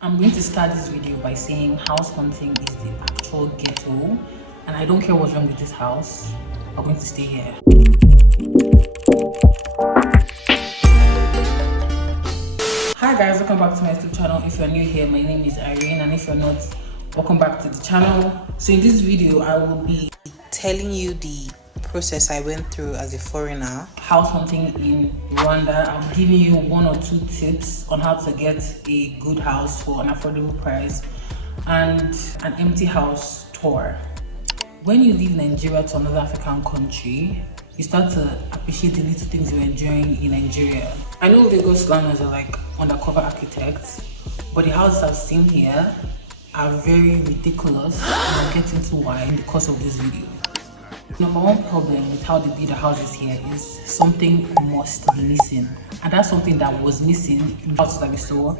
I'm going to start this video by saying house hunting is the actual ghetto, and I don't care what's wrong with this house. I'm going to stay here. Hi guys, welcome back to my YouTube channel. If you're new here, my name is Irene, and if you're not, welcome back to the channel. So in this video, I will be telling you the process I went through as a foreigner. House hunting in Rwanda. I'm giving you 1 or 2 tips on how to get a good house for an affordable price and an empty house tour. When you leave Nigeria to another African country, you start to appreciate the little things you're enjoying in Nigeria. I know Lagos landlords are like undercover architects, but the houses I've seen here are very ridiculous, and I'll get into why in the course of this video. Number one problem with how they build the houses here is something must be missing, and that's something that was missing in the houses that we saw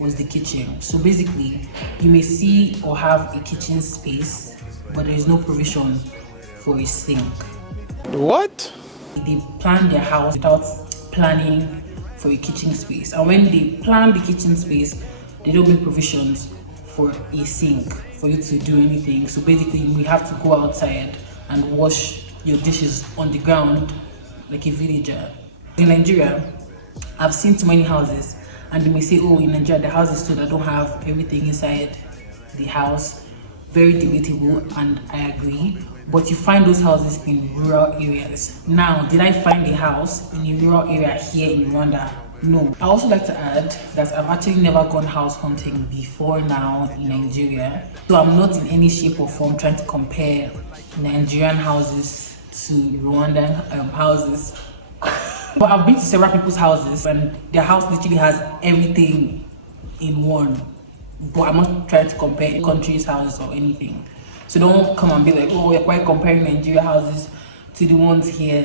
was the kitchen. So basically, you may see or have a kitchen space, but there is no provision for a sink. What? They plan their house without planning for a kitchen space, and when they plan the kitchen space, they don't make provisions for a sink for you to do anything. So basically, we have to go outside and wash your dishes on the ground like a villager. In Nigeria, I've seen too many houses, and they may say, oh, in Nigeria, the houses too that don't have everything inside the house. Very debatable, and I agree. But you find those houses in rural areas. Now, did I find a house in a rural area here in Rwanda? No. I also like to add that I've actually never gone house hunting before now in Nigeria. So I'm not in any shape or form trying to compare Nigerian houses to Rwandan houses. But I've been to several people's houses and their house literally has everything in one. But I'm not trying to compare countries' houses or anything. So don't come and be like, oh, we're quite comparing Nigeria houses to the ones here.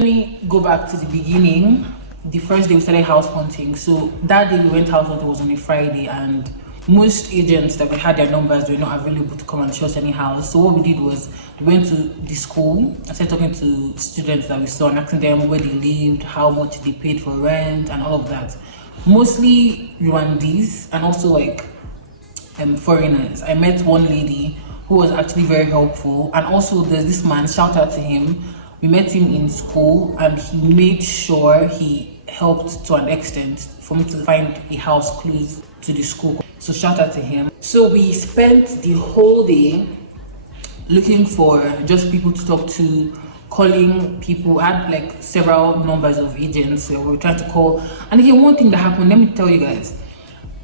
Let me go back to the beginning. The first day we started house hunting. So that day we went house hunting was on a Friday, and most agents that we had their numbers were not available to come and show us any house. So what we did was we went to the school and started talking to students that we saw and asking them where they lived, how much they paid for rent and all of that. Mostly Rwandese and also like foreigners. I met one lady who was actually very helpful, and also there's this man, shout out to him. We met him in school and he made sure he helped to an extent for me to find a house close to the school. So shout out to him. So we spent the whole day looking for just people to talk to, calling people. I had like several numbers of agents, so we were trying to call. And again, one thing that happened, let me tell you guys.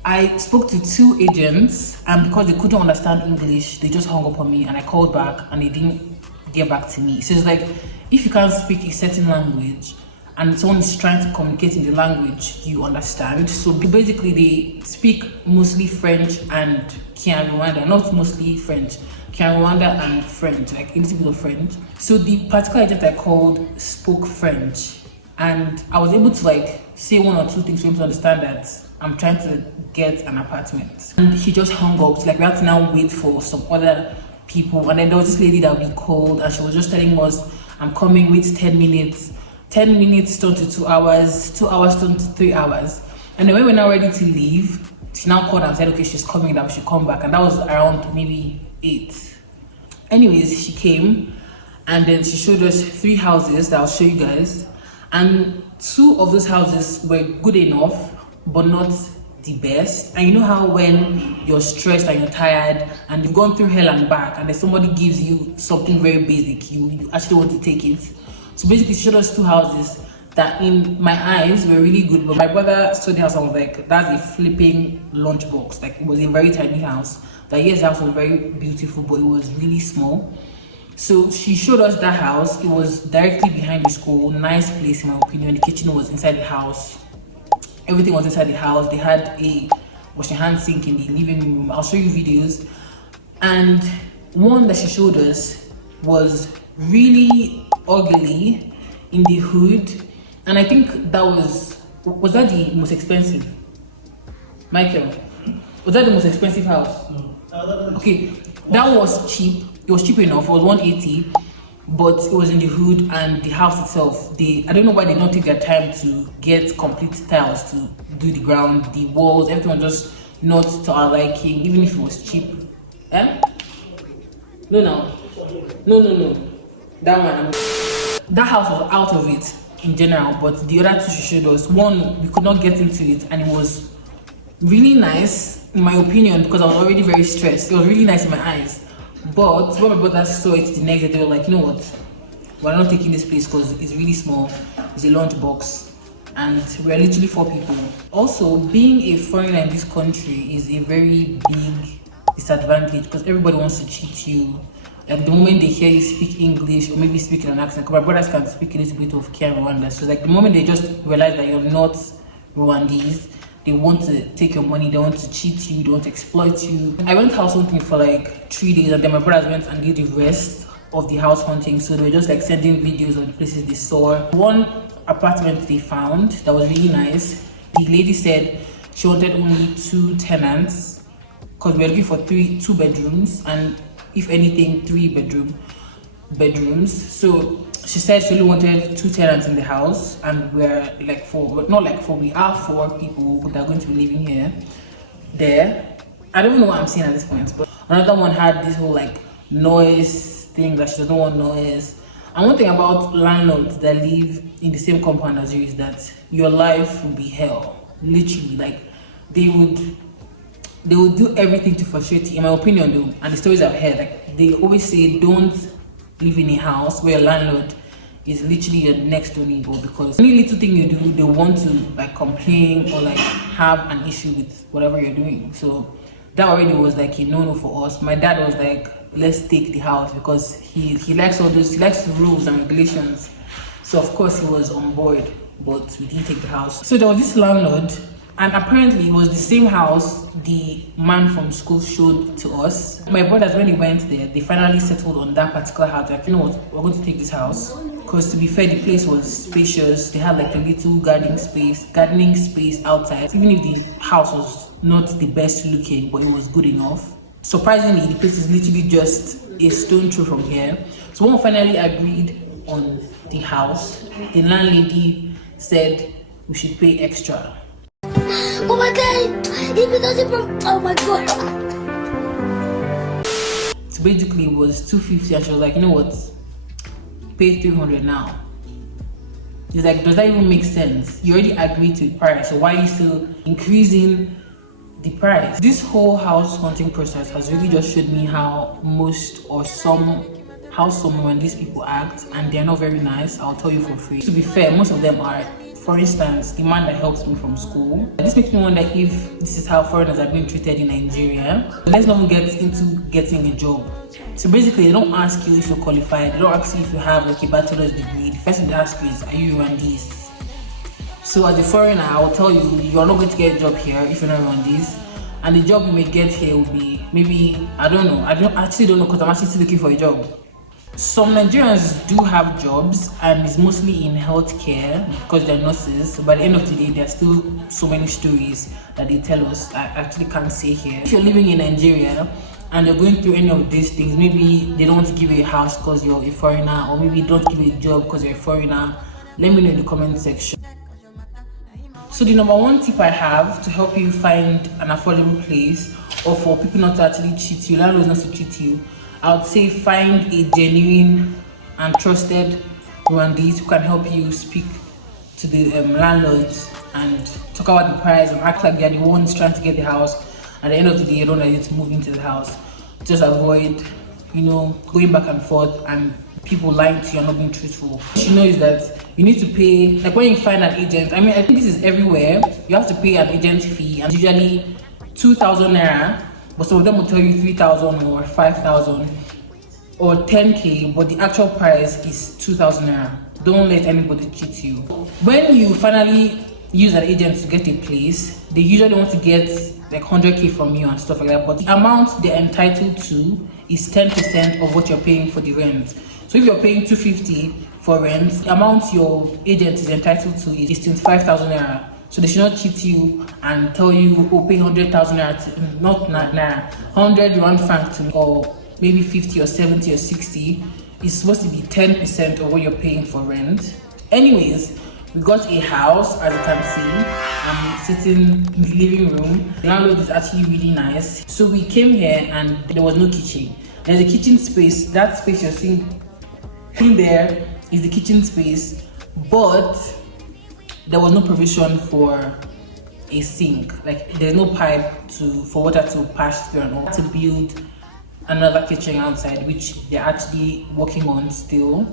I spoke to 2 agents, and because they couldn't understand English, they just hung up on me, and I called back and they didn't get back to me. So it's like, if you can't speak a certain language and someone is trying to communicate in the language you understand. So basically they speak mostly French and Kinyarwanda, not mostly French, Kinyarwanda and French, like a little bit of French. So the particular agent I called spoke French, and I was able to like say 1 or 2 things for him to understand that I'm trying to get an apartment. And he just hung up. So like we had to now wait for some other people, and then there was this lady that we called, and she was just telling us, I'm coming, wait 10 minutes. 10 minutes turned to 2 hours, 2 hours turned to 3 hours. And then when we're now ready to leave, she now called and said, okay, she's coming, that we should come back. And that was around maybe 8. Anyways, she came, and then she showed us 3 houses that I'll show you guys. And 2 of those houses were good enough, but not the best. And you know how when you're stressed and you're tired and you've gone through hell and back, and then somebody gives you something very basic, you actually want to take it. So basically she showed us 2 houses that in my eyes were really good, but my brother saw the house and was like, that's a flipping lunchbox. Like, it was a very tiny house. That yes, the house was very beautiful, but it was really small. So she showed us that house. It was directly behind the school. Nice place in my opinion. The kitchen was inside the house. Everything was inside the house. They had a washing hand sink in the living room. I'll show you videos. And one that she showed us was really ugly in the hood. And I think that was that the most expensive? Michael, was that the most expensive house? Okay, that was cheap. It was cheap enough. It was 180. but it was in the hood, and the house itself, I don't know why they don't take their time to get complete tiles to do the ground, the walls, everything was just not to our liking, even if it was cheap. Eh? No. That one. That house was out of it in general, but the other two she showed us, one we could not get into it, and it was really nice in my opinion because I was already very stressed. It was really nice in my eyes, but when my brothers saw it the next day, they were like, you know what? We're not taking this place because it's really small. It's a lunch box, and we're literally 4 people. Also, being a foreigner in this country is a very big disadvantage because everybody wants to cheat you. Like the moment they hear you speak English or maybe speak in an accent, because my brothers can speak a little bit of Rwanda. So like the moment they just realize that you're not Rwandese, they want to take your money, they want to cheat you, they want to exploit you. I went house hunting for like 3 days, and then my brothers went and did the rest of the house hunting. So they were just like sending videos of the places they saw. One apartment they found that was really nice, the lady said she wanted only 2 tenants because we were looking for 2 bedrooms, and if anything 3 bedrooms. So she said she only wanted 2 tenants in the house, and we're like 4, but not like 4, we are 4 people that are going to be living here. There, I don't even know what I'm saying at this point, but another one had this whole like noise thing that she doesn't want noise. And one thing about landlords that live in the same compound as you is that your life will be hell. Literally, like they would do everything to frustrate you, in my opinion though. And the stories I've heard, like they always say don't live in a house where a landlord is literally your next door neighbor, because any little thing you do, they want to like complain or like have an issue with whatever you're doing. So that already was like a no-no for us. My dad was like, let's take the house, because he likes all those, he likes the rules and regulations. So of course he was on board, but we didn't take the house. So there was this landlord, and apparently it was the same house the man from school showed to us. My brothers, when they went there, they finally settled on that particular house. Like, you know what, we're going to take this house. Because to be fair, the place was spacious. They had like a little gardening space outside. Even if the house was not the best looking, but it was good enough. Surprisingly, the place is literally just a stone throw from here. So when we finally agreed on the house, the landlady said we should pay extra. Oh my god! If it doesn't from, oh my god! So basically it was 250, and she was like, you know what? Pay 300 now. It's like, does that even make sense? You already agreed to the price, so why are you still increasing the price? This whole house hunting process has really just showed me how some these people act, and they're not very nice. I'll tell you for free. To be fair, most of them are. For instance, the man that helps me from school. This makes me wonder if this is how foreigners are being treated in Nigeria. Let's not even get into getting a job. So basically, they don't ask you if you're qualified. They don't ask you if you have like a bachelor's degree. The first thing they ask you is, are you Rwandese? So as a foreigner, I will tell you, you're not going to get a job here if you're not Rwandese. And the job you may get here will be maybe, I don't know. I actually don't know, because I'm actually still looking for a job. Some Nigerians do have jobs, and it's mostly in healthcare because they're nurses. But at the end of the day, there's still so many stories that they tell us I actually can't say here. If you're living in Nigeria and you're going through any of these things, maybe they don't want to give you a house because you're a foreigner, or maybe don't give you a job because you're a foreigner, let me know in the comment section. So the number 1 tip I have to help you find an affordable place, or for people not to actually cheat you, landlords not to cheat you, I would say find a genuine and trusted Rwandese who can help you speak to the landlords and talk about the price and act like they're the ones trying to get the house. At the end of the day, you don't need to move into the house. Just avoid, going back and forth and people lying to you and not being truthful. What you know is that you need to pay, like when you find an agent, I think this is everywhere, you have to pay an agent fee, and usually 2,000 naira. But some of them will tell you 3,000 or 5,000 or 10k, but the actual price is 2,000 naira. Don't let anybody cheat you. When you finally use an agent to get a place, they usually want to get like 100k from you and stuff like that. But the amount they're entitled to is 10% of what you're paying for the rent. So if you're paying 250 for rent, the amount your agent is entitled to is 25,000 naira. So they should not cheat you and tell you, pay 100,000 naira, not naira, 100 Rwanda franc to me, or maybe 50 or 70 or 60. It's supposed to be 10% of what you're paying for rent. Anyways, We got a house, as you can see. I'm sitting in the living room. The landlord is actually really nice. So we came here and there was no kitchen. There's a kitchen space. That space you're seeing in there is the kitchen space, but there was no provision for a sink. Like there's no pipe for water to pass through and all. To build another kitchen outside, which they're actually working on still.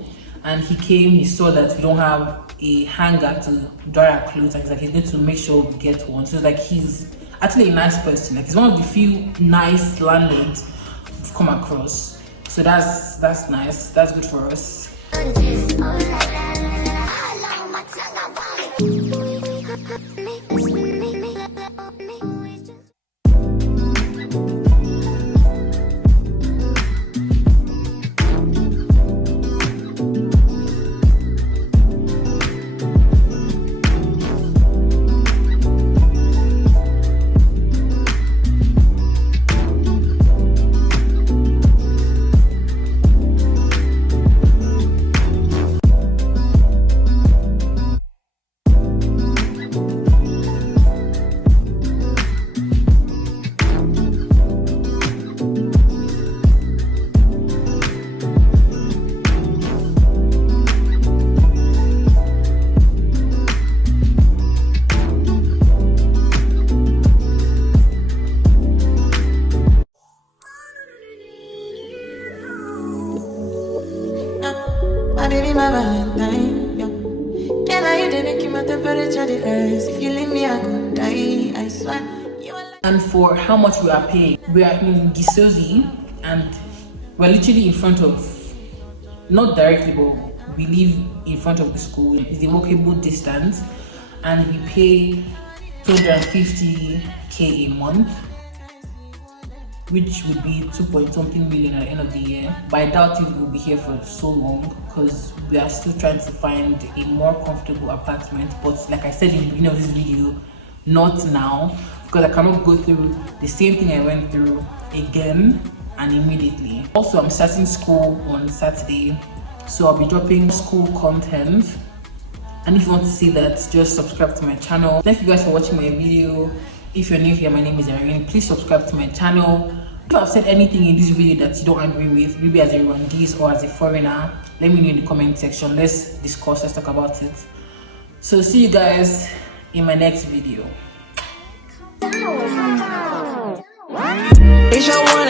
And he came, he saw that we don't have a hanger to dry our clothes, and he's like, he's going to make sure we get one. So it's like, he's actually a nice person. Like, he's one of the few nice landlords we've come across. So that's nice. That's good for us. My baby, my Valentine, yeah. Can I you make you my temperature the rise? If you leave me, I could die, I swear. And for how much we are paying, we are in Gisozi, and we're literally in front of, not directly, but we live in front of the school. It's a walkable distance, and we pay 250k a month, which would be 2.something million at the end of the year. But I doubt if we'll be here for so long, because we are still trying to find a more comfortable apartment. But like I said in the beginning of this video, not now, because I cannot go through the same thing I went through again and immediately. Also, I'm starting school on Saturday, so I'll be dropping school content. And if you want to see that, just subscribe to my channel. Thank you guys for watching my video. If you're new here, my name is Irene. Please subscribe to my channel. If I've said anything in this video that you don't agree with, maybe as a Rwandese or as a foreigner, let me know in the comment section. Let's discuss, let's talk about it. So see you guys in my next video. It's your one